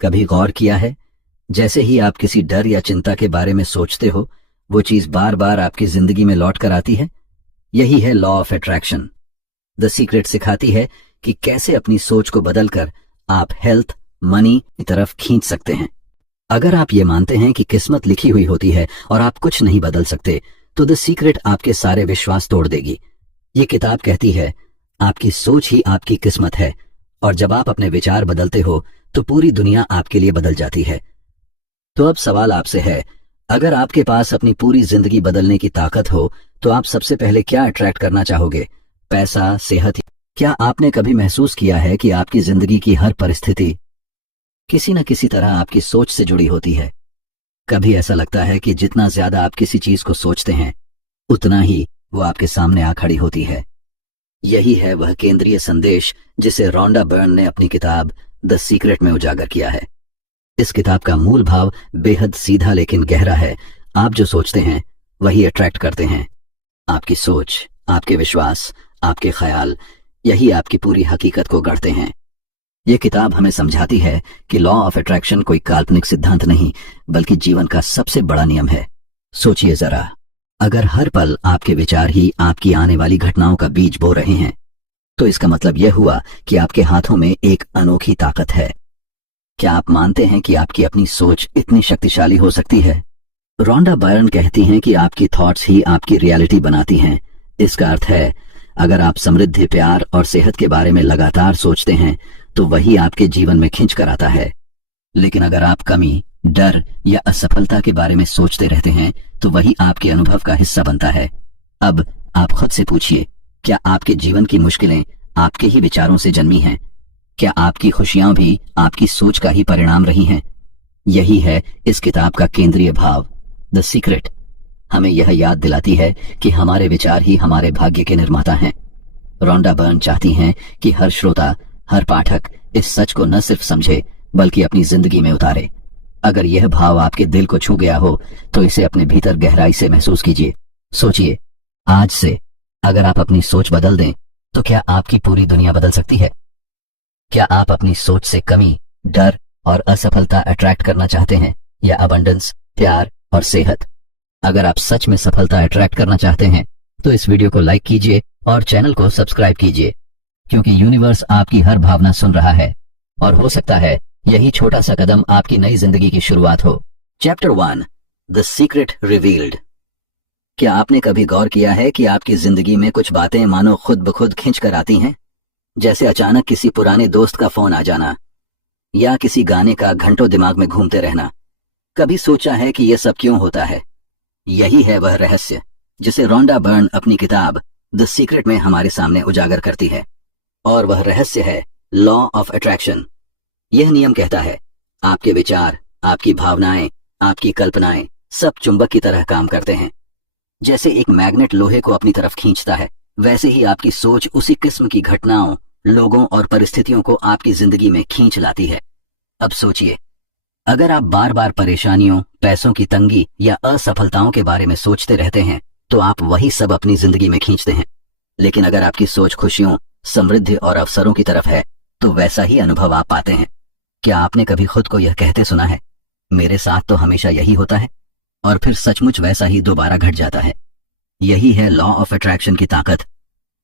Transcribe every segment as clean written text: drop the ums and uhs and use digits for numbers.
कभी गौर किया है, जैसे ही आप किसी डर या चिंता के बारे में सोचते हो, वो चीज बार बार आपकी जिंदगी में लौट कर आती है। यही है law of attraction. The secret सिखाती है कि कैसे अपनी सोच को बदलकर आप हेल्थ, मनी की तरफ खींच सकते हैं। अगर आप ये मानते हैं कि किस्मत लिखी हुई होती है और आप कुछ नहीं बदल सकते, तो द सीक्रेट आपके सारे विश्वास तोड़ देगी। ये किताब कहती है, आपकी सोच ही आपकी किस्मत है, और जब आप अपने विचार बदलते हो तो पूरी दुनिया आपके लिए बदल जाती है। तो अब सवाल आपसे है, अगर आपके पास अपनी पूरी जिंदगी बदलने की ताकत हो, तो आप सबसे पहले क्या अट्रैक्ट करना चाहोगे? पैसा, सेहत? क्या आपने कभी महसूस किया है कि आपकी जिंदगी की हर परिस्थिति किसी न किसी तरह आपकी सोच से जुड़ी होती है? कभी ऐसा लगता है कि जितना ज्यादा आप किसी चीज को सोचते हैं, उतना ही वो आपके सामने आ खड़ी होती है। यही है वह केंद्रीय संदेश जिसे रोंडा बर्न ने अपनी किताब द सीक्रेट में उजागर किया है। इस किताब का मूल भाव बेहद सीधा लेकिन गहरा है। आप जो सोचते हैं वही अट्रैक्ट करते हैं। आपकी सोच, आपके विश्वास, आपके ख्याल, यही आपकी पूरी हकीकत को गढ़ते हैं। यह किताब हमें समझाती है कि लॉ ऑफ अट्रैक्शन कोई काल्पनिक सिद्धांत नहीं, बल्कि जीवन का सबसे बड़ा नियम है। सोचिए जरा, अगर हर पल आपके विचार ही आपकी आने वाली घटनाओं का बीज बो रहे हैं, तो इसका मतलब यह हुआ कि आपके हाथों में एक अनोखी ताकत है। क्या आप मानते हैं कि आपकी अपनी सोच इतनी शक्तिशाली हो सकती है? रोंडा बायरन कहती हैं कि आपकी थॉट्स ही आपकी रियलिटी बनाती हैं। इसका अर्थ है, अगर आप समृद्धि, प्यार और सेहत के बारे में लगातार सोचते हैं, तो वही आपके जीवन में खींच कर आता है। लेकिन अगर आप कमी, डर या असफलता के बारे में सोचते रहते हैं, तो वही आपके अनुभव का हिस्सा बनता है। अब आप खुद से पूछिए, क्या आपके जीवन की मुश्किलें आपके ही विचारों से जन्मी हैं? क्या आपकी खुशियां भी आपकी सोच का ही परिणाम रही हैं? यही है इस किताब का केंद्रीय भाव। द सीक्रेट हमें यह याद दिलाती है कि हमारे विचार ही हमारे भाग्य के निर्माता हैं। रोंडा बर्न चाहती हैं कि हर श्रोता, हर पाठक इस सच को न सिर्फ समझे, बल्कि अपनी जिंदगी में उतारे। अगर यह भाव आपके दिल को छू गया हो, तो इसे अपने भीतर गहराई से महसूस कीजिए। सोचिए, आज से अगर आप अपनी सोच बदल दें, तो क्या आपकी पूरी दुनिया बदल सकती है? क्या आप अपनी सोच से कमी, डर और असफलता अट्रैक्ट करना चाहते हैं, या अबंडेंस, प्यार और सेहत? अगर आप सच में सफलता अट्रैक्ट करना चाहते हैं, तो इस वीडियो को लाइक कीजिए और चैनल को सब्सक्राइब कीजिए, क्योंकि यूनिवर्स आपकी हर भावना सुन रहा है, और हो सकता है यही छोटा सा कदम आपकी नई जिंदगी की शुरुआत हो। Chapter 1, the secret revealed. क्या आपने कभी गौर किया है कि आपकी जिंदगी में कुछ बातें मानो खुद ब खुद खींच कर आती हैं? जैसे अचानक किसी पुराने दोस्त का फोन आ जाना, या किसी गाने का घंटों दिमाग में घूमते रहना। कभी सोचा है कि यह सब क्यों होता है? यही है वह रहस्य जिसे रोंडा बर्न अपनी किताब द सीक्रेट में हमारे सामने उजागर करती है। और वह रहस्य है लॉ ऑफ अट्रैक्शन। यह नियम कहता है, आपके विचार, आपकी भावनाएं, आपकी कल्पनाएं सब चुंबक की तरह काम करते हैं। जैसे एक मैग्नेट लोहे को अपनी तरफ खींचता है, वैसे ही आपकी सोच उसी किस्म की घटनाओं, लोगों और परिस्थितियों को आपकी जिंदगी में खींच लाती है। अब सोचिए, अगर आप बार बार परेशानियों, पैसों की तंगी या असफलताओं के बारे में सोचते रहते हैं, तो आप वही सब अपनी जिंदगी में खींचते हैं। लेकिन अगर आपकी सोच खुशियों, समृद्धि और अवसरों की तरफ है, तो वैसा ही अनुभव आप पाते हैं। क्या आपने कभी खुद को यह कहते सुना है, मेरे साथ तो हमेशा यही होता है, और फिर सचमुच वैसा ही दोबारा घट जाता है? यही है लॉ ऑफ अट्रैक्शन की ताकत।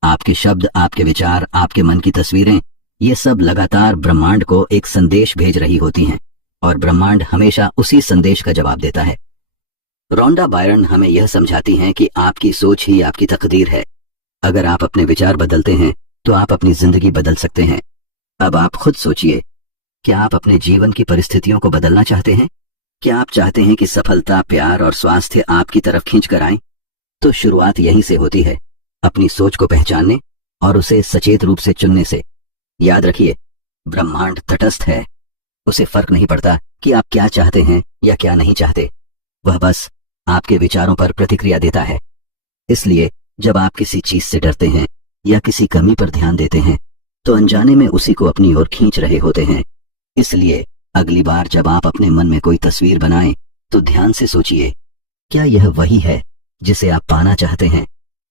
आपके शब्द, आपके विचार, आपके मन की तस्वीरें, ये सब लगातार ब्रह्मांड को एक संदेश भेज रही होती हैं, और ब्रह्मांड हमेशा उसी संदेश का जवाब देता है। रोंडा बायरन हमें यह समझाती हैं कि आपकी सोच ही आपकी तकदीर है। अगर आप अपने विचार बदलते हैं, तो आप अपनी जिंदगी बदल सकते हैं। अब आप खुद सोचिए, क्या आप अपने जीवन की परिस्थितियों को बदलना चाहते हैं? क्या आप चाहते हैं कि सफलता, प्यार और स्वास्थ्य आपकी तरफ खींच कर आए? तो शुरुआत यहीं से होती है, अपनी सोच को पहचानने और उसे सचेत रूप से चुनने से। याद रखिए, ब्रह्मांड तटस्थ है। उसे फर्क नहीं पड़ता कि आप क्या चाहते हैं या क्या नहीं चाहते। वह बस आपके विचारों पर प्रतिक्रिया देता है। इसलिए जब आप किसी चीज से डरते हैं या किसी कमी पर ध्यान देते हैं, तो अनजाने में उसी को अपनी ओर खींच रहे होते हैं। इसलिए अगली बार जब आप अपने मन में कोई तस्वीर बनाएं, तो ध्यान से सोचिए, क्या यह वही है जिसे आप पाना चाहते हैं,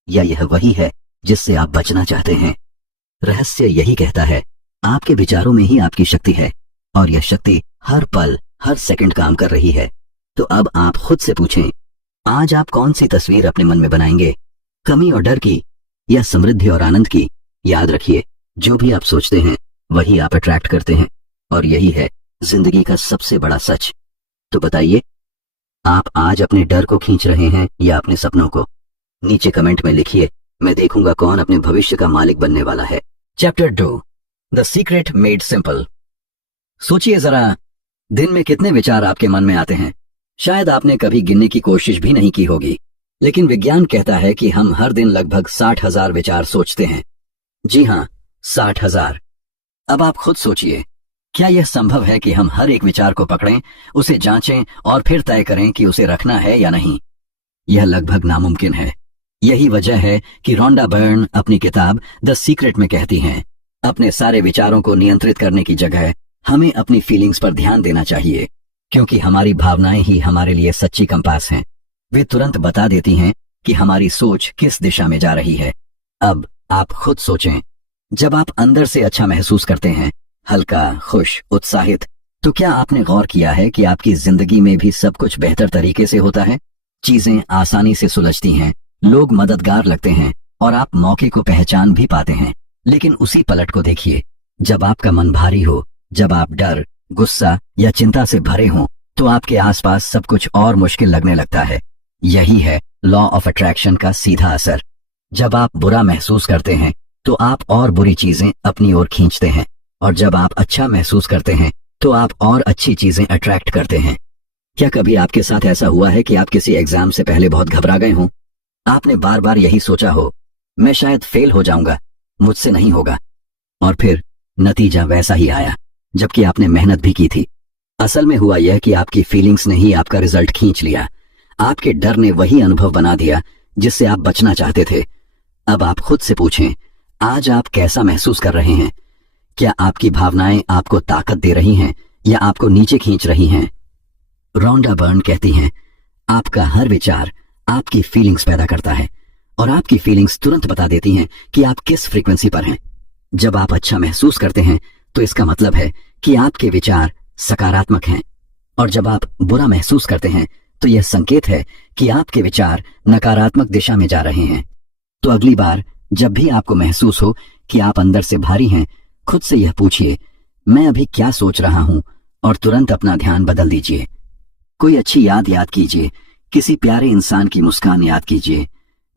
या यह वही है जिससे आप बचना चाहते हैं? रहस्य यही कहता है, आपके विचारों में ही आपकी शक्ति है, और यह शक्ति हर पल हर सेकंड काम कर रही है। तो अब आप खुद से पूछें, आज आप कौन सी तस्वीर अपने मन में बनाएंगे, कमी और डर की या समृद्धि और आनंद की? याद रखिए, जो भी आप सोचते हैं वही आप अट्रैक्ट करते हैं, और यही है जिंदगी का सबसे बड़ा सच। तो बताइए, आप आज अपने डर को खींच रहे हैं या अपने सपनों को? नीचे कमेंट में लिखिए, मैं देखूंगा कौन अपने भविष्य का मालिक बनने वाला है। Chapter 2, the secret made simple. सोचिए जरा, दिन में कितने विचार आपके मन में आते हैं? शायद आपने कभी गिनने की कोशिश भी नहीं की होगी, लेकिन विज्ञान कहता है कि हम हर दिन लगभग 60,000 विचार सोचते हैं। जी हाँ, 60,000। अब आप खुद सोचिए, क्या यह संभव है कि हम हर एक विचार को पकड़ें, उसे जांचें और फिर तय करें कि उसे रखना है या नहीं? यह लगभग नामुमकिन है। यही वजह है कि रोंडा बर्न अपनी किताब द सीक्रेट में कहती हैं, अपने सारे विचारों को नियंत्रित करने की जगह हमें अपनी फीलिंग्स पर ध्यान देना चाहिए, क्योंकि हमारी भावनाएं ही हमारे लिए सच्ची कंपास हैं। वे तुरंत बता देती हैं कि हमारी सोच किस दिशा में जा रही है। अब आप खुद सोचें, जब आप अंदर से अच्छा महसूस करते हैं, हल्का, खुश, उत्साहित, तो क्या आपने गौर किया है कि आपकी जिंदगी में भी सब कुछ बेहतर तरीके से होता है? चीजें आसानी से सुलझती हैं, लोग मददगार लगते हैं और आप मौके को पहचान भी पाते हैं। लेकिन उसी पलट को देखिए, जब आपका मन भारी हो, जब आप डर, गुस्सा या चिंता से भरे हों, तो आपके आसपास सब कुछ और मुश्किल लगने लगता है। यही है लॉ ऑफ अट्रैक्शन का सीधा असर। जब आप बुरा महसूस करते हैं तो आप और बुरी चीजें अपनी ओर खींचते हैं, और जब आप अच्छा महसूस करते हैं तो आप और अच्छी चीजें अट्रैक्ट करते हैं। क्या कभी आपके साथ ऐसा हुआ है कि आप किसी एग्जाम से पहले बहुत घबरा गए हों? आपने बार बार यही सोचा हो, मैं शायद फेल हो जाऊंगा, मुझसे नहीं होगा, और फिर नतीजा वैसा ही आया, जबकि आपने मेहनत भी की थी। असल में हुआ यह कि आपकी फीलिंग्स ने ही आपका रिजल्ट खींच लिया। आपके डर ने वही अनुभव बना दिया जिससे आप बचना चाहते थे। अब आप खुद से पूछें, आज आप कैसा महसूस कर रहे हैं? क्या आपकी भावनाएं आपको ताकत दे रही हैं या आपको नीचे खींच रही हैं? रोंडा बर्न कहती हैं, आपका हर विचार आपकी फीलिंग्स पैदा करता है, और आपकी फीलिंग्स तुरंत बता देती हैं कि आप किस फ्रीक्वेंसी पर हैं। जब आप अच्छा महसूस करते हैं तो इसका मतलब है कि आपके विचार सकारात्मक हैं, और जब आप बुरा महसूस करते हैं तो यह संकेत है कि आपके विचार नकारात्मक दिशा में जा रहे हैं। तो अगली बार जब भी आपको महसूस हो कि आप अंदर से भारी हैं, खुद से यह पूछिए, मैं अभी क्या सोच रहा हूं, और तुरंत अपना ध्यान बदल दीजिए। कोई अच्छी याद कीजिए, किसी प्यारे इंसान की मुस्कान याद कीजिए,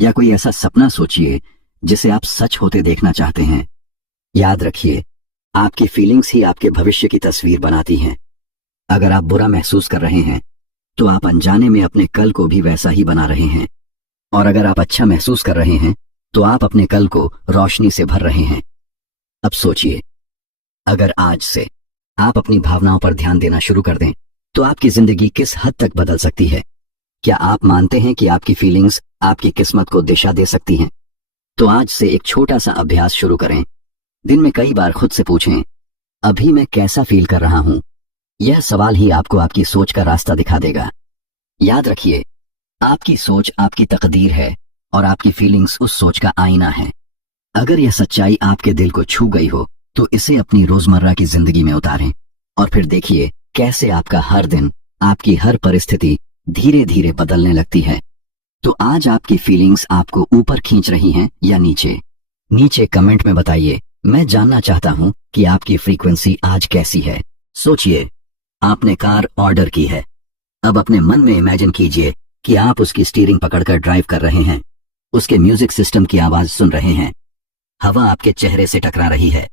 या कोई ऐसा सपना सोचिए जिसे आप सच होते देखना चाहते हैं। याद रखिए, आपकी फीलिंग्स ही आपके भविष्य की तस्वीर बनाती हैं। अगर आप बुरा महसूस कर रहे हैं तो आप अनजाने में अपने कल को भी वैसा ही बना रहे हैं, और अगर आप अच्छा महसूस कर रहे हैं तो आप अपने कल को रोशनी से भर रहे हैं। अब सोचिए, अगर आज से आप अपनी भावनाओं पर ध्यान देना शुरू कर दें तो आपकी जिंदगी किस हद तक बदल सकती है? क्या आप मानते हैं कि आपकी फीलिंग्स आपकी किस्मत को दिशा दे सकती हैं? तो आज से एक छोटा सा अभ्यास शुरू करें। दिन में कई बार खुद से पूछें, अभी मैं कैसा फील कर रहा हूं? यह सवाल ही आपको आपकी सोच का रास्ता दिखा देगा। याद रखिए, आपकी सोच आपकी तकदीर है, और आपकी फीलिंग्स उस सोच का आईना है। अगर यह सच्चाई आपके दिल को छू गई हो तो इसे अपनी रोजमर्रा की जिंदगी में उतारें, और फिर देखिए कैसे आपका हर दिन, आपकी हर परिस्थिति धीरे धीरे बदलने लगती है। तो आज आपकी फीलिंग्स आपको ऊपर खींच रही हैं या नीचे? नीचे कमेंट में बताइए। मैं जानना चाहता हूं कि आपकी फ्रीक्वेंसी आज कैसी है। सोचिए, आपने कार ऑर्डर की है। अब अपने मन में इमेजिन कीजिए कि आप उसकी स्टीयरिंग पकड़कर ड्राइव कर रहे हैं, उसके म्यूजिक सिस्टम की आवाज सुन रहे हैं, हवा आपके चेहरे से टकरा रही है।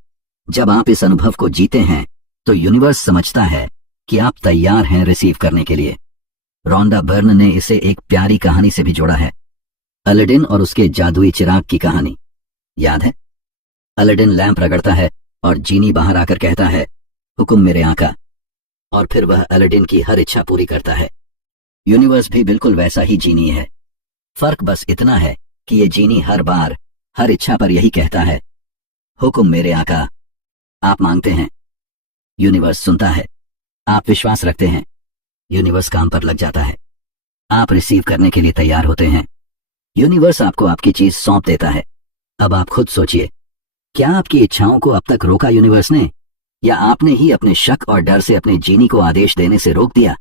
जब आप इस अनुभव को जीते हैं तो यूनिवर्स समझता है कि आप तैयार हैं रिसीव करने के लिए। रोंडा बर्न ने इसे एक प्यारी कहानी से भी जोड़ा है, अलादीन और उसके जादुई चिराग की कहानी। याद है? अलादीन लैंप रगड़ता है और जीनी बाहर आकर कहता है, हुक्म मेरे आका, और फिर वह अलादीन की हर इच्छा पूरी करता है। यूनिवर्स भी बिल्कुल वैसा ही जीनी है। फर्क बस इतना है कि ये जीनी हर बार हर इच्छा पर यही कहता है, हुक्म मेरे आका। आप मांगते हैं, यूनिवर्स सुनता है। आप विश्वास रखते हैं, यूनिवर्स काम पर लग जाता है। आप रिसीव करने के लिए तैयार होते हैं, यूनिवर्स आपको आपकी चीज सौंप देता है। अब आप खुद सोचिए, क्या आपकी इच्छाओं को अब तक रोका यूनिवर्स ने, या आपने ही अपने शक और डर से अपने जीनी को आदेश देने से रोक दिया?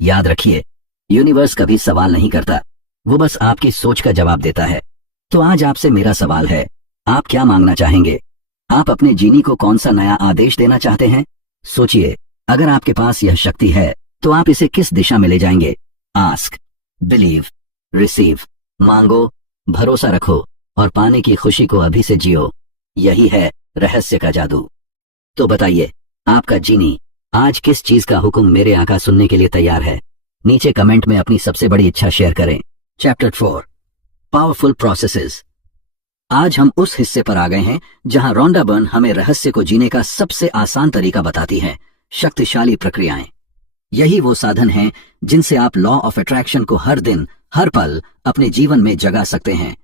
याद रखिए, यूनिवर्स कभी सवाल नहीं करता, वो बस आपकी सोच का जवाब देता है। तो आज आपसे मेरा सवाल है, आप क्या मांगना चाहेंगे? आप अपने जीनी को कौन सा नया आदेश देना चाहते हैं? सोचिए, अगर आपके पास यह शक्ति है तो आप इसे किस दिशा में ले जाएंगे? Ask, believe, receive. मांगो, भरोसा रखो और पाने की खुशी को अभी से जियो। यही है रहस्य का जादू। तो बताइए, आपका जीनी आज किस चीज का हुक्म मेरे आका सुनने के लिए तैयार है? नीचे कमेंट में अपनी सबसे बड़ी इच्छा शेयर करें। Chapter 4, powerful processes. आज हम उस हिस्से पर आ गए हैं जहां रोंडा बर्न हमें रहस्य को जीने का सबसे आसान तरीका बताती है, शक्तिशाली प्रक्रियाएं। यही वो साधन हैं जिनसे आप लॉ ऑफ अट्रैक्शन को हर दिन, हर पल अपने जीवन में जगा सकते हैं।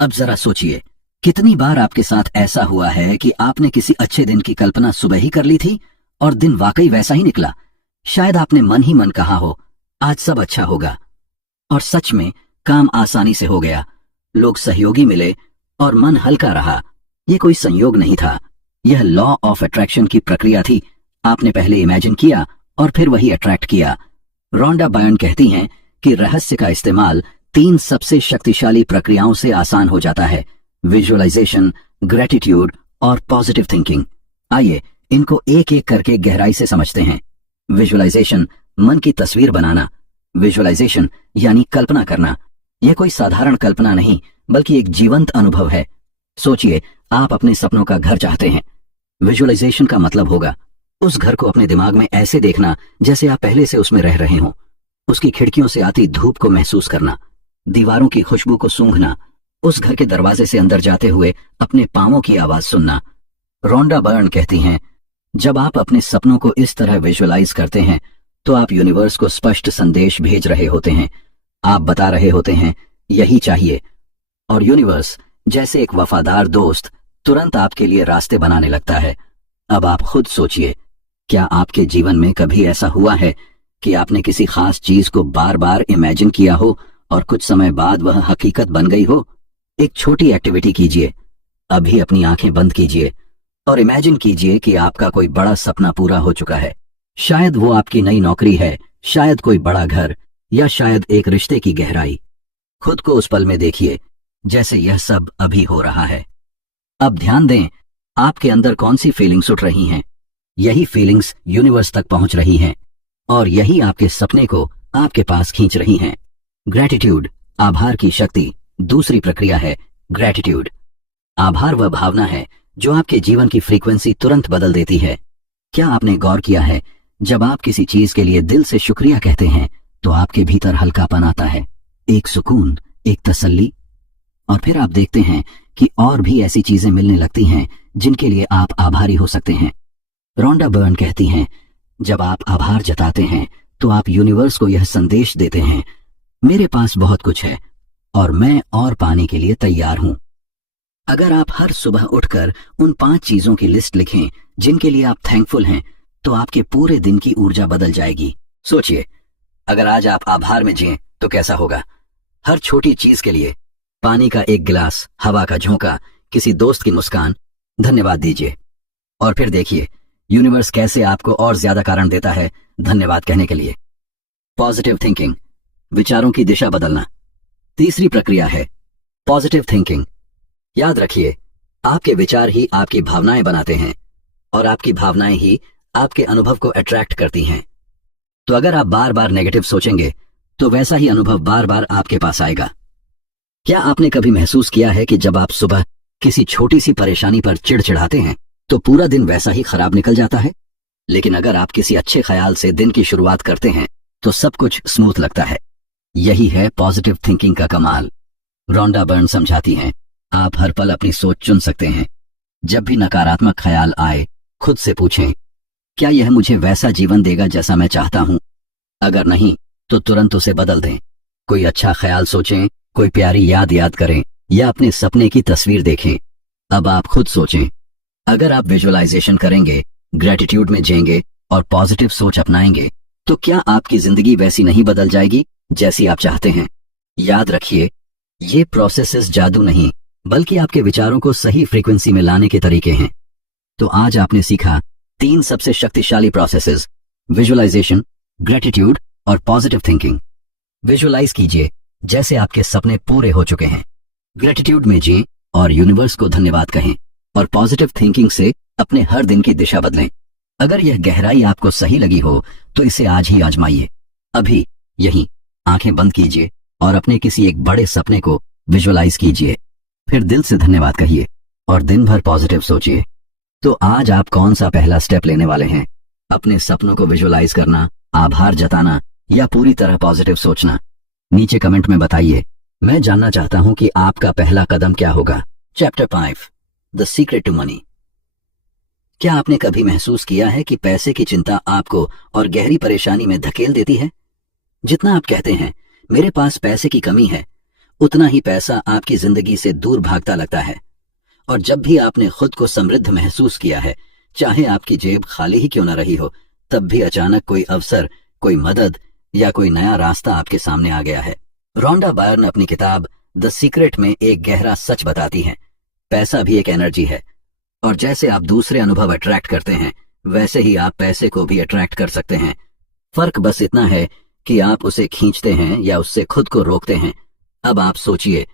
अब जरा सोचिए, कितनी बार आपके साथ ऐसा हुआ है कि आपने किसी अच्छे दिन की कल्पना सुबह ही कर ली थी और दिन वाकई वैसा ही निकला? शायद आपने मन ही मन कहा हो, आज सब अच्छा होगा, और सच में काम आसानी से हो गया, लोग सहयोगी मिले और मन हल्का रहा। ये कोई संयोग नहीं था, यह लॉ ऑफ अट्रैक्शन की प्रक्रिया थी। आपने पहले इमेजिन किया और फिर वही अट्रैक्ट किया। रोंडा बर्न कहती हैं कि रहस्य का इस्तेमाल 3 सबसे शक्तिशाली प्रक्रियाओं से आसान हो जाता है, विजुअलाइजेशन, ग्रेटिट्यूड और पॉजिटिव थिंकिंग। आइए इनको एक एक करके गहराई से समझते हैं। विजुअलाइजेशन, मन की तस्वीर बनाना। विजुअलाइजेशन यानी कल्पना करना। यह कोई साधारण कल्पना नहीं, बल्कि एक जीवंत अनुभव है। सोचिए, आप अपने सपनों का घर चाहते हैं। विजुअलाइजेशन का मतलब होगा उस घर को अपने दिमाग में ऐसे देखना जैसे आप पहले से उसमें रह रहे हों। उसकी खिड़कियों से आती धूप को महसूस करना, दीवारों की खुशबू को सूंघना, उस घर के दरवाजे से अंदर जाते हुए अपने पांवों की आवाज सुनना। रोंडा बर्न कहती हैं, जब आप अपने सपनों को इस तरह विजुअलाइज करते हैं तो आप यूनिवर्स को स्पष्ट संदेश भेज रहे होते हैं। आप बता रहे होते हैं, यही चाहिए, और यूनिवर्स जैसे एक वफादार दोस्त तुरंत आपके लिए रास्ते बनाने लगता है। अब आप खुद सोचिए, क्या आपके जीवन में कभी ऐसा हुआ है कि आपने किसी खास चीज को बार बार इमेजिन किया हो और कुछ समय बाद वह हकीकत बन गई हो? एक छोटी एक्टिविटी कीजिए। अभी अपनी आंखें बंद कीजिए और इमेजिन कीजिए कि आपका कोई बड़ा सपना पूरा हो चुका है। शायद वो आपकी नई नौकरी है, शायद कोई बड़ा घर, या शायद एक रिश्ते की गहराई। खुद को उस पल में देखिए जैसे यह सब अभी हो रहा है। अब ध्यान दें, आपके अंदर कौन सी फीलिंग्स उठ रही हैं। यही फीलिंग्स यूनिवर्स तक पहुंच रही हैं और यही आपके सपने को आपके पास खींच रही हैं। ग्रेटिट्यूड, आभार की शक्ति। दूसरी प्रक्रिया है ग्रेटिट्यूड। आभार वह भावना है जो आपके जीवन की फ्रीक्वेंसी तुरंत बदल देती है। क्या आपने गौर किया है, जब आप किसी चीज के लिए दिल से शुक्रिया कहते हैं तो आपके भीतर हल्कापन आता है, एक सुकून, एक तसल्ली, और फिर आप देखते हैं कि और भी ऐसी चीजें मिलने लगती हैं जिनके लिए आप आभारी हो सकते हैं। रोंडा बर्न कहती हैं, जब आप आभार जताते हैं तो आप यूनिवर्स को यह संदेश देते हैं, मेरे पास बहुत कुछ है और मैं और पाने के लिए तैयार हूं। अगर आप हर सुबह उठकर उन 5 चीजों की लिस्ट लिखें जिनके लिए आप थैंकफुल हैं, तो आपके पूरे दिन की ऊर्जा बदल जाएगी। सोचिए, अगर आज आप आभार में जिएं तो कैसा होगा? हर छोटी चीज के लिए, पानी का एक गिलास, हवा का झोंका, किसी दोस्त की मुस्कान, धन्यवाद दीजिए। और फिर देखिए यूनिवर्स कैसे आपको और ज्यादा कारण देता है धन्यवाद कहने के लिए। पॉजिटिव थिंकिंग, विचारों की दिशा बदलना। तीसरी प्रक्रिया है पॉजिटिव थिंकिंग। याद रखिए, आपके विचार ही आपकी भावनाएं बनाते हैं और आपकी भावनाएं ही आपके अनुभव को अट्रैक्ट करती हैं। तो अगर आप बार बार नेगेटिव सोचेंगे तो वैसा ही अनुभव बार बार आपके पास आएगा। क्या आपने कभी महसूस किया है कि जब आप सुबह किसी छोटी सी परेशानी पर चिड़चिड़ाते हैं तो पूरा दिन वैसा ही खराब निकल जाता है? लेकिन अगर आप किसी अच्छे ख्याल से दिन की शुरुआत करते हैं तो सब कुछ स्मूथ लगता है। यही है पॉजिटिव थिंकिंग का कमाल। रोंडा बर्न समझाती हैं, आप हर पल अपनी सोच चुन सकते हैं। जब भी नकारात्मक ख्याल आए, खुद से पूछें, क्या यह मुझे वैसा जीवन देगा जैसा मैं चाहता हूं? अगर नहीं तो तुरंत उसे बदल दें। कोई अच्छा ख्याल सोचें, कोई प्यारी याद करें या अपने सपने की तस्वीर देखें। अब आप खुद सोचें, अगर आप विजुअलाइजेशन करेंगे, ग्रेटिट्यूड में जिएंगे और पॉजिटिव सोच अपनाएंगे तो क्या आपकी जिंदगी वैसी नहीं बदल जाएगी जैसी आप चाहते हैं? याद रखिए, ये प्रोसेसेस जादू नहीं, बल्कि आपके विचारों को सही फ्रीक्वेंसी में लाने के तरीके हैं। तो आज आपने सीखा 3 सबसे शक्तिशाली प्रोसेसेस: विजुअलाइजेशन, ग्रेटिट्यूड और पॉजिटिव थिंकिंग। विजुअलाइज कीजिए जैसे आपके सपने पूरे हो चुके हैं। ग्रेटिट्यूड में जिएं और यूनिवर्स को धन्यवाद कहें। और पॉजिटिव थिंकिंग से अपने हर दिन की दिशा बदलें। अगर यह गहराई आपको सही लगी हो तो इसे आज ही आजमाइए। अभी यहीं आंखें बंद कीजिए और अपने किसी एक बड़े सपने को विजुअलाइज कीजिए। फिर दिल से धन्यवाद कहिए और दिन भर पॉजिटिव सोचिए। तो आज आप कौन सा पहला स्टेप लेने वाले हैं? अपने सपनों को विजुअलाइज करना, आभार जताना या पूरी तरह पॉजिटिव सोचना? नीचे कमेंट में बताइए। मैं जानना चाहता हूं कि आपका पहला कदम क्या होगा। Chapter 5, the secret to money. क्या आपने कभी महसूस किया है कि पैसे की चिंता आपको और गहरी परेशानी में धकेल देती है? जितना आप कहते हैं मेरे पास पैसे की कमी है, उतना ही पैसा आपकी जिंदगी से दूर भागता लगता है। और जब भी आपने खुद को समृद्ध महसूस किया है, चाहे आपकी जेब खाली ही क्यों न रही हो, तब भी अचानक कोई अवसर, कोई मदद या कोई नया रास्ता आपके सामने आ गया है। रोंडा बायर्न अपनी किताब द सीक्रेट में एक गहरा सच बताती हैं। पैसा भी एक एनर्जी है और जैसे आप दूसरे अनुभव अट्रैक्ट करते हैं, वैसे ही आप पैसे को भी अट्रैक्ट कर सकते हैं। फर्क बस इतना है कि आप उसे खींचते हैं या उससे खुद को रोकते हैं। अब आप सोचिए,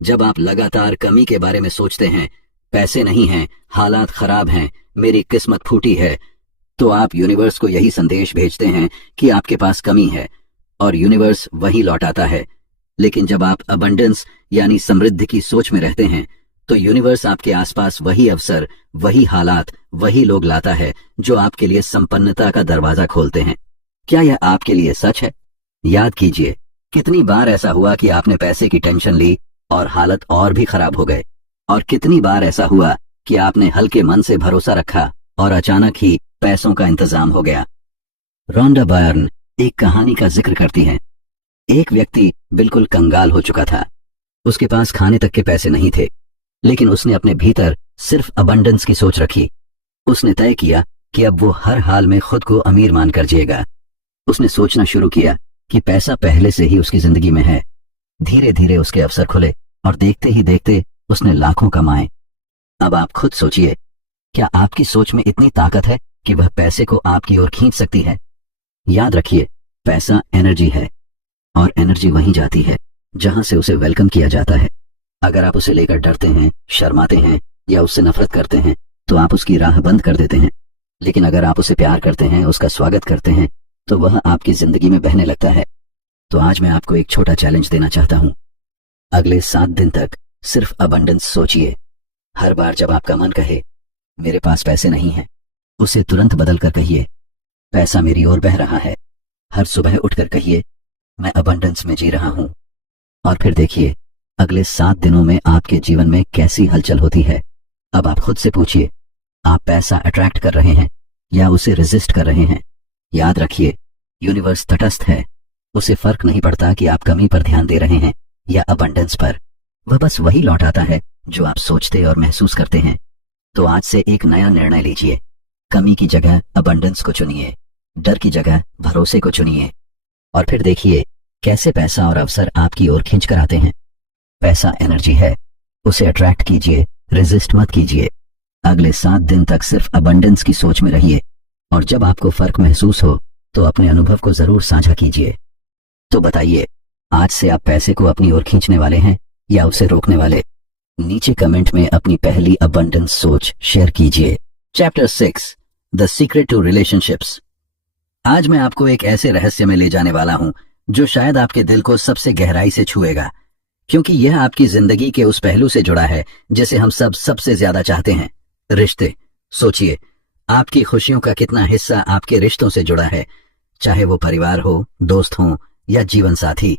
जब आप लगातार कमी के बारे में सोचते हैं, पैसे नहीं हैं, हालात खराब हैं, मेरी किस्मत फूटी है, तो आप यूनिवर्स को यही संदेश भेजते हैं कि आपके पास कमी है और यूनिवर्स वही लौटाता है। लेकिन जब आप अबंडेंस यानी समृद्धि की सोच में रहते हैं, तो यूनिवर्स आपके आसपास वही अवसर, वही हालात, वही लोग लाता है जो आपके लिए संपन्नता का दरवाजा खोलते हैं। क्या यह आपके लिए सच है? याद कीजिए, कितनी बार ऐसा हुआ कि आपने पैसे की टेंशन ली और हालत और भी खराब हो गए, और कितनी बार ऐसा हुआ कि आपने हल्के मन से भरोसा रखा और अचानक ही पैसों का इंतजाम हो गया। रोंडा बायर्न एक कहानी का जिक्र करती हैं। एक व्यक्ति बिल्कुल कंगाल हो चुका था। उसके पास खाने तक के पैसे नहीं थे, लेकिन उसने अपने भीतर सिर्फ अबंडेंस की सोच रखी। उसने तय किया कि अब वो हर हाल में खुद को अमीर मानकर जिएगा। उसने सोचना शुरू किया कि पैसा पहले से ही उसकी जिंदगी में है। धीरे धीरे उसके अवसर खुले और देखते ही देखते उसने लाखों कमाए। अब आप खुद सोचिए, क्या आपकी सोच में इतनी ताकत है कि वह पैसे को आपकी ओर खींच सकती है? याद रखिए, पैसा एनर्जी है और एनर्जी वहीं जाती है जहां से उसे वेलकम किया जाता है। अगर आप उसे लेकर डरते हैं, शर्माते हैं या उससे नफरत करते हैं, तो आप उसकी राह बंद कर देते हैं। लेकिन अगर आप उसे प्यार करते हैं, उसका स्वागत करते हैं, तो वह आपकी जिंदगी में बहने लगता है। तो आज मैं आपको एक छोटा चैलेंज देना चाहता हूं। अगले 7 दिन तक सिर्फ अबंडेंस सोचिए। हर बार जब आपका मन कहे मेरे पास पैसे नहीं है, उसे तुरंत बदल कर कहिए पैसा मेरी ओर बह रहा है। हर सुबह उठकर कहिए मैं अबंडेंस में जी रहा हूं। और फिर देखिए अगले 7 दिनों में आपके जीवन में कैसी हलचल होती है। अब आप खुद से पूछिए, आप पैसा अट्रैक्ट कर रहे हैं या उसे रेजिस्ट कर रहे हैं? याद रखिए, यूनिवर्स तटस्थ है। उसे फर्क नहीं पड़ता कि आप कमी पर ध्यान दे रहे हैं या अबंडेंस पर। वह बस वही लौटाता है जो आप सोचते और महसूस करते हैं। तो आज से एक नया निर्णय लीजिए। कमी की जगह अबंडेंस को चुनिए, डर की जगह भरोसे को चुनिए, और फिर देखिए कैसे पैसा और अवसर आपकी ओर खींच कर आते हैं। पैसा एनर्जी है, उसे अट्रैक्ट कीजिए, रेजिस्ट मत कीजिए। अगले 7 दिन तक सिर्फ अबंडेंस की सोच में रहिए, और जब आपको फर्क महसूस हो तो अपने अनुभव को जरूर साझा कीजिए। तो बताइए, आज से आप पैसे को अपनी ओर खींचने वाले हैं या उसे रोकने वाले? नीचे कमेंट में अपनी पहली अबंडेंस सोच शेयर कीजिए। Chapter 6, the secret to relationships. आज मैं आपको एक ऐसे रहस्य में ले जाने वाला हूं जो शायद आपके दिल को सबसे गहराई से छुएगा, क्योंकि यह आपकी जिंदगी के उस पहलू से जुड़ा है जिसे हम सब सबसे ज्यादा चाहते हैं, रिश्ते। सोचिए, आपकी खुशियों का कितना हिस्सा आपके रिश्तों से जुड़ा है, चाहे वो परिवार हो, दोस्त हो या जीवन साथी।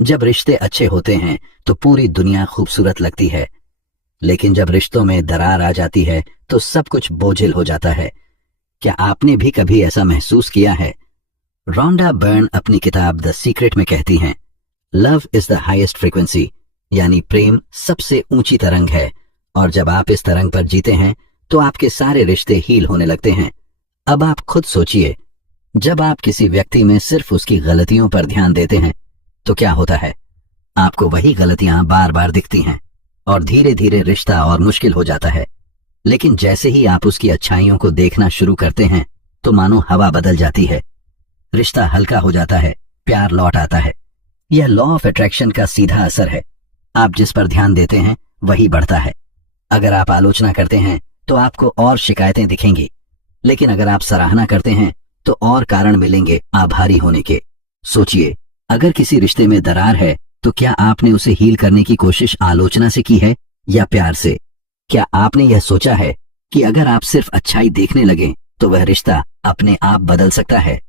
जब रिश्ते अच्छे होते हैं तो पूरी दुनिया खूबसूरत लगती है, लेकिन जब रिश्तों में दरार आ जाती है तो सब कुछ बोझिल हो जाता है। क्या आपने भी कभी ऐसा महसूस किया है? रोंडा बायर्न अपनी किताब द सीक्रेट में कहती हैं, love is the highest frequency, यानी प्रेम सबसे ऊंची तरंग है, और जब आप इस तरंग पर जीते हैं तो आपके सारे रिश्ते हील होने लगते हैं। अब आप खुद सोचिए, जब आप किसी व्यक्ति में सिर्फ उसकी गलतियों पर ध्यान देते हैं तो क्या होता है? आपको वही गलतियां बार बार दिखती हैं और धीरे धीरे रिश्ता और मुश्किल हो जाता है। लेकिन जैसे ही आप उसकी अच्छाइयों को देखना शुरू करते हैं तो मानो हवा बदल जाती है, रिश्ता हल्का हो जाता है, प्यार लौट आता है। यह लॉ ऑफ अट्रैक्शन का सीधा असर है। आप जिस पर ध्यान देते हैं वही बढ़ता है। अगर आप आलोचना करते हैं तो आपको और शिकायतें दिखेंगी, लेकिन अगर आप सराहना करते हैं तो और कारण मिलेंगे आभारी होने के। सोचिए, अगर किसी रिश्ते में दरार है तो क्या आपने उसे हील करने की कोशिश आलोचना से की है या प्यार से? क्या आपने यह सोचा है कि अगर आप सिर्फ अच्छाई देखने लगें तो वह रिश्ता अपने आप बदल सकता है?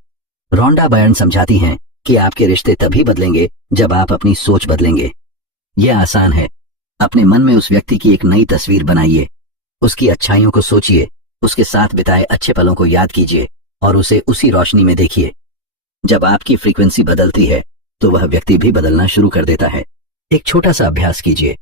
रोंडा बर्न समझाती हैं कि आपके रिश्ते तभी बदलेंगे जब आप अपनी सोच बदलेंगे। यह आसान है। अपने मन में उस व्यक्ति की एक नई तस्वीर बनाइए, उसकी अच्छाइयों को सोचिए, उसके साथ बिताए अच्छे पलों को याद कीजिए और उसे उसी रोशनी में देखिए। जब आपकी फ्रीक्वेंसी बदलती है तो वह व्यक्ति भी बदलना शुरू कर देता है। एक छोटा सा अभ्यास कीजिए।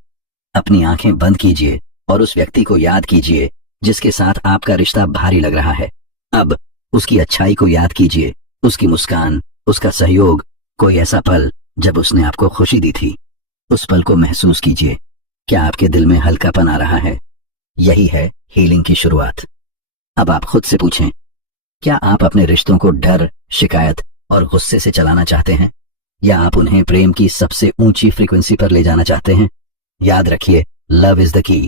अपनी आंखें बंद कीजिए और उस व्यक्ति को याद कीजिए जिसके साथ आपका रिश्ता भारी लग रहा है। अब उसकी अच्छाई को याद कीजिए, उसकी मुस्कान, उसका सहयोग, कोई ऐसा पल जब उसने आपको खुशी दी थी। उस पल को महसूस कीजिए। क्या आपके दिल में हल्कापन आ रहा है? यही है हीलिंग की शुरुआत। अब आप खुद से पूछें, क्या आप अपने रिश्तों को डर, शिकायत और गुस्से से चलाना चाहते हैं, या आप उन्हें प्रेम की सबसे ऊंची फ्रीक्वेंसी पर ले जाना चाहते हैं? याद रखिए, लव इज द की।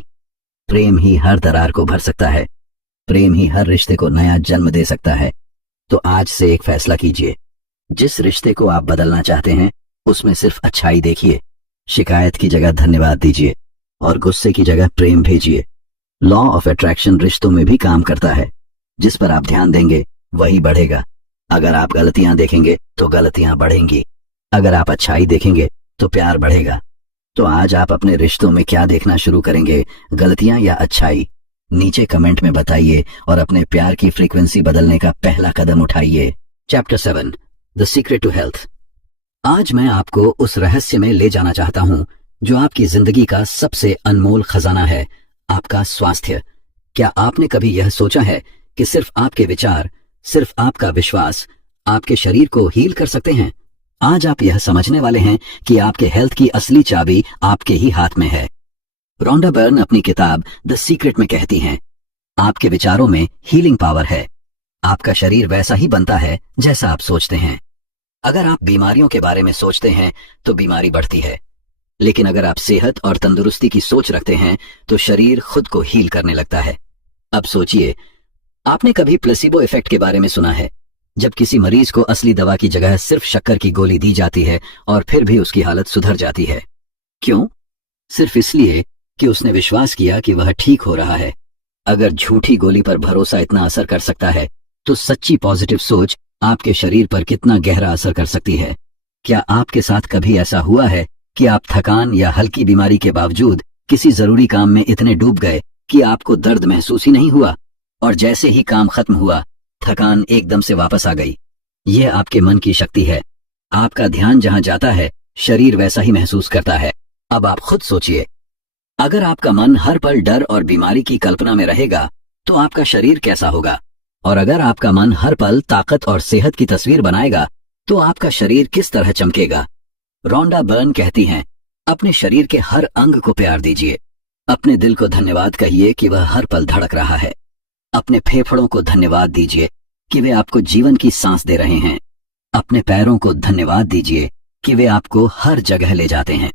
प्रेम ही हर दरार को भर सकता है। प्रेम ही हर रिश्ते को नया जन्म दे सकता है। तो आज से एक फैसला कीजिए। जिस रिश्ते को आप बदलना चाहते हैं उसमें सिर्फ अच्छाई देखिए, शिकायत की जगह धन्यवाद दीजिए और गुस्से की जगह प्रेम भेजिए। लॉ ऑफ अट्रैक्शन रिश्तों में भी काम करता है। जिस पर आप ध्यान देंगे वही बढ़ेगा। अगर आप गलतियां देखेंगे तो गलतियां बढ़ेंगी। अगर आप अच्छाई देखेंगे तो प्यार बढ़ेगा। तो आज आप अपने रिश्तों में क्या देखना शुरू करेंगे, गलतियां या अच्छाई? नीचे कमेंट में बताइए और अपने प्यार की फ्रीक्वेंसी बदलने का पहला कदम उठाइए। Chapter 7, the secret to health. आज मैं आपको उस रहस्य में ले जाना चाहता हूं जो आपकी जिंदगी का सबसे अनमोल खजाना है, आपका स्वास्थ्य। क्या आपने कभी यह सोचा है कि सिर्फ आपके विचार, सिर्फ आपका विश्वास आपके शरीर को हील कर सकते हैं? आज आप यह समझने वाले हैं कि आपके हेल्थ की असली चाबी आपके ही हाथ में है। रोंडा बर्न अपनी किताब द सीक्रेट में कहती हैं, आपके विचारों में हीलिंग पावर है। आपका शरीर वैसा ही बनता है जैसा आप सोचते हैं। अगर आप बीमारियों के बारे में सोचते हैं तो बीमारी बढ़ती है, लेकिन अगर आप सेहत और तंदुरुस्ती की सोच रखते हैं तो शरीर खुद को हील करने लगता है। अब सोचिए, आपने कभी प्लेसिबो इफेक्ट के बारे में सुना है? जब किसी मरीज को असली दवा की जगह सिर्फ शक्कर की गोली दी जाती है और फिर भी उसकी हालत सुधर जाती है। क्यों? सिर्फ इसलिए कि उसने विश्वास किया कि वह ठीक हो रहा है। अगर झूठी गोली पर भरोसा इतना असर कर सकता है तो सच्ची पॉजिटिव सोच आपके शरीर पर कितना गहरा असर कर सकती है। क्या आपके साथ कभी ऐसा हुआ है कि आप थकान या हल्की बीमारी के बावजूद किसी जरूरी काम में इतने डूब गए कि आपको दर्द महसूस ही नहीं हुआ, और जैसे ही काम खत्म हुआ थकान एकदम से वापस आ गई? यह आपके मन की शक्ति है। आपका ध्यान जहां जाता है शरीर वैसा ही महसूस करता है। अब आप खुद सोचिए, अगर आपका मन हर पल डर और बीमारी की कल्पना में रहेगा तो आपका शरीर कैसा होगा? और अगर आपका मन हर पल ताकत और सेहत की तस्वीर बनाएगा तो आपका शरीर किस तरह चमकेगा? रोंडा बर्न कहती हैं, अपने शरीर के हर अंग को प्यार दीजिए। अपने दिल को धन्यवाद कहिए कि वह हर पल धड़क रहा है। अपने फेफड़ों को धन्यवाद दीजिए कि वे आपको जीवन की सांस दे रहे हैं। अपने पैरों को धन्यवाद दीजिए कि वे आपको हर जगह ले जाते हैं।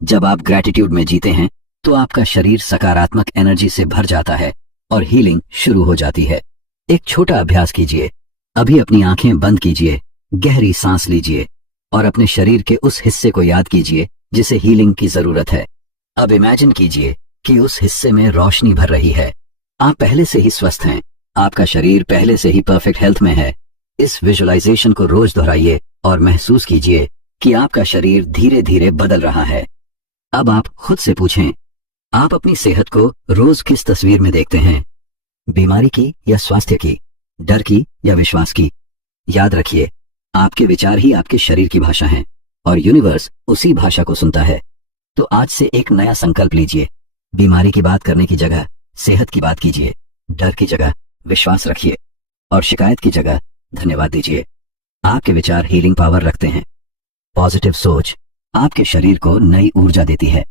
जब आप ग्रैटिट्यूड में जीते हैं तो आपका शरीर सकारात्मक एनर्जी से भर जाता है और हीलिंग शुरू हो जाती है। एक छोटा अभ्यास कीजिए। अभी अपनी आंखें बंद कीजिए, गहरी सांस लीजिए और अपने शरीर के उस हिस्से को याद कीजिए जिसे हीलिंग की जरूरत है। अब इमेजिन कीजिए कि उस हिस्से में रोशनी भर रही है। आप पहले से ही स्वस्थ हैं। आपका शरीर पहले से ही परफेक्ट हेल्थ में है। इस विजुअलाइजेशन को रोज दोहराइए और महसूस कीजिए कि आपका शरीर धीरे धीरे बदल रहा है। अब आप खुद से पूछें, आप अपनी सेहत को रोज किस तस्वीर में देखते हैं? बीमारी की या स्वास्थ्य की? डर की या विश्वास की? याद रखिए, आपके विचार ही आपके शरीर की भाषा हैं और यूनिवर्स उसी भाषा को सुनता है। तो आज से एक नया संकल्प लीजिए। बीमारी की बात करने की जगह सेहत की बात कीजिए। डर की जगह विश्वास रखिए और शिकायत की जगह धन्यवाद दीजिए। आपके विचार हीलिंग पावर रखते हैं। पॉजिटिव सोच आपके शरीर को नई ऊर्जा देती है।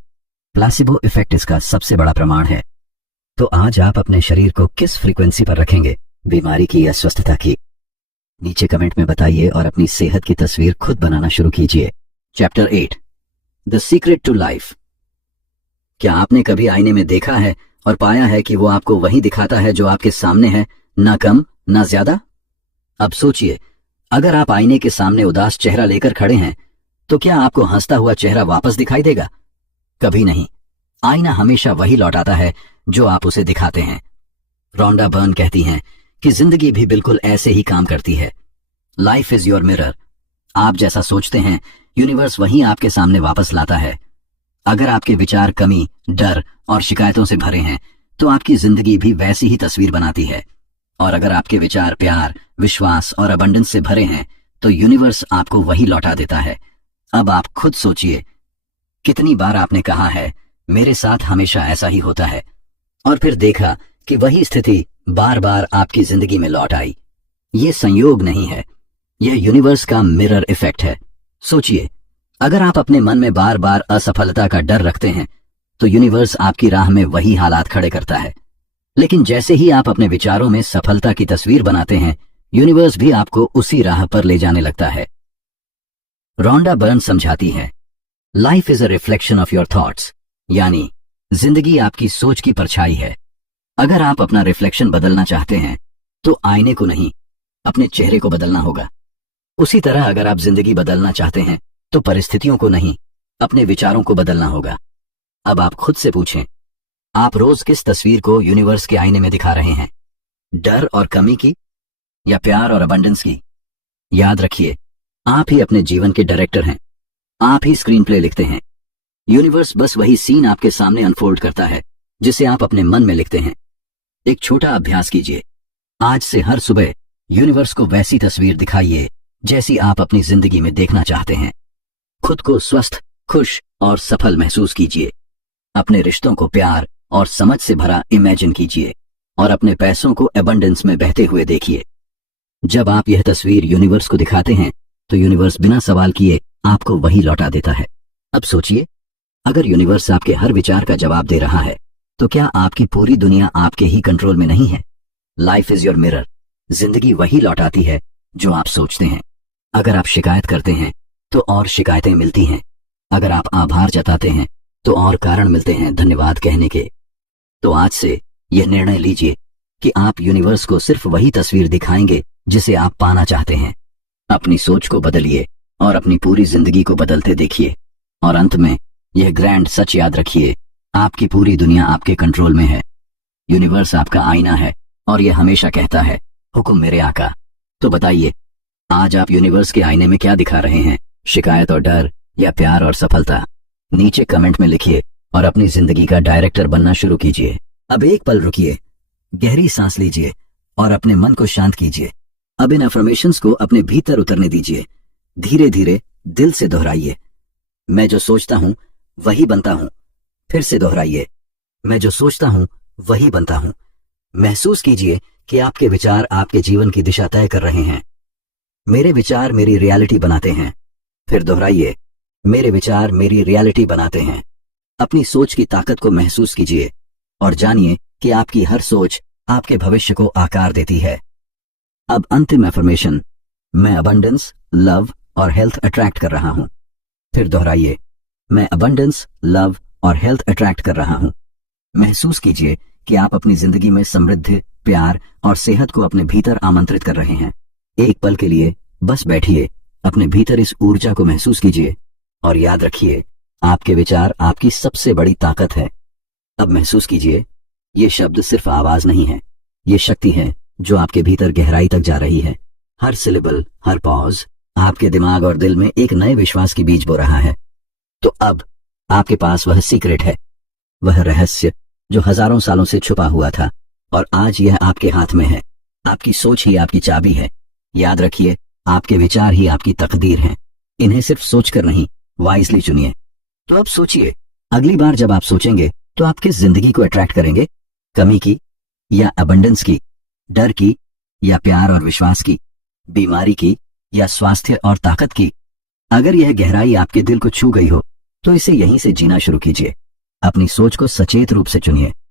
प्लेसिबो इफेक्ट इसका सबसे बड़ा प्रमाण है। तो आज आप अपने शरीर को किस फ्रीक्वेंसी पर रखेंगे, बीमारी की या स्वस्थता की? नीचे कमेंट में बताइए और अपनी सेहत की तस्वीर खुद बनाना शुरू कीजिए। Chapter 8, the secret to life. क्या आपने कभी आईने में देखा है और पाया है कि वो आपको वही दिखाता है जो आपके सामने है, ना कम ना ज्यादा? अब सोचिए, अगर आप आईने के सामने उदास चेहरा लेकर खड़े हैं तो क्या आपको हंसता हुआ चेहरा वापस दिखाई देगा? कभी नहीं। आईना हमेशा वही लौटाता है जो आप उसे दिखाते हैं। रोंडा बर्न कहती हैं कि जिंदगी भी बिल्कुल ऐसे ही काम करती है। Life is your mirror. आप जैसा सोचते हैं यूनिवर्स वही आपके सामने वापस लाता है। अगर आपके विचार कमी, डर और शिकायतों से भरे हैं तो आपकी जिंदगी भी वैसी ही तस्वीर बनाती है। और अगर आपके विचार प्यार, विश्वास और अबंडेंस से भरे हैं तो यूनिवर्स आपको वही लौटा देता है। अब आप खुद सोचिए, कितनी बार आपने कहा है मेरे साथ हमेशा ऐसा ही होता है, और फिर देखा कि वही स्थिति बार बार आपकी जिंदगी में लौट आई। ये संयोग नहीं है, यह यूनिवर्स का मिरर इफेक्ट है। सोचिए, अगर आप अपने मन में बार बार असफलता का डर रखते हैं तो यूनिवर्स आपकी राह में वही हालात खड़े करता है। लेकिन जैसे ही आप अपने विचारों में सफलता की तस्वीर बनाते हैं, यूनिवर्स भी आपको उसी राह पर ले जाने लगता है। रोंडा बर्न समझाती है, life is a reflection of your thoughts, यानी जिंदगी आपकी सोच की परछाई है। अगर आप अपना रिफ्लेक्शन बदलना चाहते हैं तो आईने को नहीं, अपने चेहरे को बदलना होगा। उसी तरह अगर आप जिंदगी बदलना चाहते हैं तो परिस्थितियों को नहीं, अपने विचारों को बदलना होगा। अब आप खुद से पूछें, आप रोज किस तस्वीर को यूनिवर्स के आईने में दिखा रहे हैं? डर और कमी की या प्यार और अबंडेंस की? याद रखिए, आप ही अपने जीवन के डायरेक्टर हैं। आप ही स्क्रीन प्ले लिखते हैं। यूनिवर्स बस वही सीन आपके सामने अनफोल्ड करता है जिसे आप अपने मन में लिखते हैं। एक छोटा अभ्यास कीजिए। आज से हर सुबह यूनिवर्स को वैसी तस्वीर दिखाइए जैसी आप अपनी जिंदगी में देखना चाहते हैं। खुद को स्वस्थ, खुश और सफल महसूस कीजिए। अपने रिश्तों को प्यार और समझ से भरा इमेजिन कीजिए और अपने पैसों को एबंडेंस में बहते हुए देखिए। जब आप यह तस्वीर यूनिवर्स को दिखाते हैं तो यूनिवर्स बिना सवाल किए आपको वही लौटा देता है। अब सोचिए, अगर यूनिवर्स आपके हर विचार का जवाब दे रहा है तो क्या आपकी पूरी दुनिया आपके ही कंट्रोल में नहीं है? Life is your mirror. जिंदगी वही लौटाती है जो आप सोचते हैं। अगर आप शिकायत करते हैं तो और शिकायतें मिलती हैं। अगर आप आभार जताते हैं तो और कारण मिलते हैं धन्यवाद कहने के। तो आज से यह निर्णय लीजिए कि आप यूनिवर्स को सिर्फ वही तस्वीर दिखाएंगे जिसे आप पाना चाहते हैं। अपनी सोच को बदलिए और अपनी पूरी जिंदगी को बदलते देखिए। और अंत में यह ग्रैंड सच याद रखिए, आपकी पूरी दुनिया आपके कंट्रोल में है। यूनिवर्स आपका आईना है और यह हमेशा कहता है, हुक्म मेरे आका। तो बताइए, आज आप यूनिवर्स के आईने में क्या दिखा रहे हैं? शिकायत और डर या प्यार और सफलता? नीचे कमेंट में लिखिए और अपनी जिंदगी का डायरेक्टर बनना शुरू कीजिए। अब एक पल रुकिए, गहरी सांस लीजिए और अपने मन को शांत कीजिए। अब इन अफर्मेशंस को अपने भीतर उतरने दीजिए। धीरे धीरे दिल से दोहराइए, मैं जो सोचता हूं वही बनता हूं। फिर से दोहराइए, मैं जो सोचता हूं वही बनता हूं। महसूस कीजिए कि आपके विचार आपके जीवन की दिशा तय कर रहे हैं। मेरे विचार मेरी रियलिटी बनाते हैं। फिर दोहराइए, मेरे विचार मेरी रियलिटी बनाते हैं। अपनी सोच की ताकत को महसूस कीजिए और जानिए कि आपकी हर सोच आपके भविष्य को आकार देती है। अब अंतिम अफर्मेशन, मैं अबंडेंस, लव और हेल्थ अट्रैक्ट कर रहा हूं। फिर दोहराइए, मैं अबंडेंस, लव और हेल्थ अट्रैक्ट कर रहा हूं। महसूस कीजिए कि आप अपनी जिंदगी में समृद्धि, प्यार और सेहत को अपने भीतर आमंत्रित कर रहे हैं। एक पल के लिए बस बैठिए, अपने भीतर इस ऊर्जा को महसूस कीजिए और याद रखिए, आपके विचार आपकी सबसे बड़ी ताकत है। अब महसूस कीजिए, ये शब्द सिर्फ आवाज नहीं है, ये शक्ति है जो आपके भीतर गहराई तक जा रही है। हर सिलेबल, हर पॉज आपके दिमाग और दिल में एक नए विश्वास की बीज बो रहा है। तो अब आपके पास वह सीक्रेट है, वह रहस्य जो हजारों सालों से छुपा हुआ था और आज यह आपके हाथ में है। आपकी सोच ही आपकी चाबी है। याद रखिए, आपके विचार ही आपकी तकदीर हैं। इन्हें सिर्फ सोचकर नहीं, वाइजली चुनिए। तो अब सोचिए, अगली बार जब आप सोचेंगे तो आप किस जिंदगी को अट्रैक्ट करेंगे? कमी की या अबंडेंस की? डर की या प्यार और विश्वास की? बीमारी की या स्वास्थ्य और ताकत की? अगर यह गहराई आपके दिल को छू गई हो तो इसे यहीं से जीना शुरू कीजिए। अपनी सोच को सचेत रूप से चुनिए।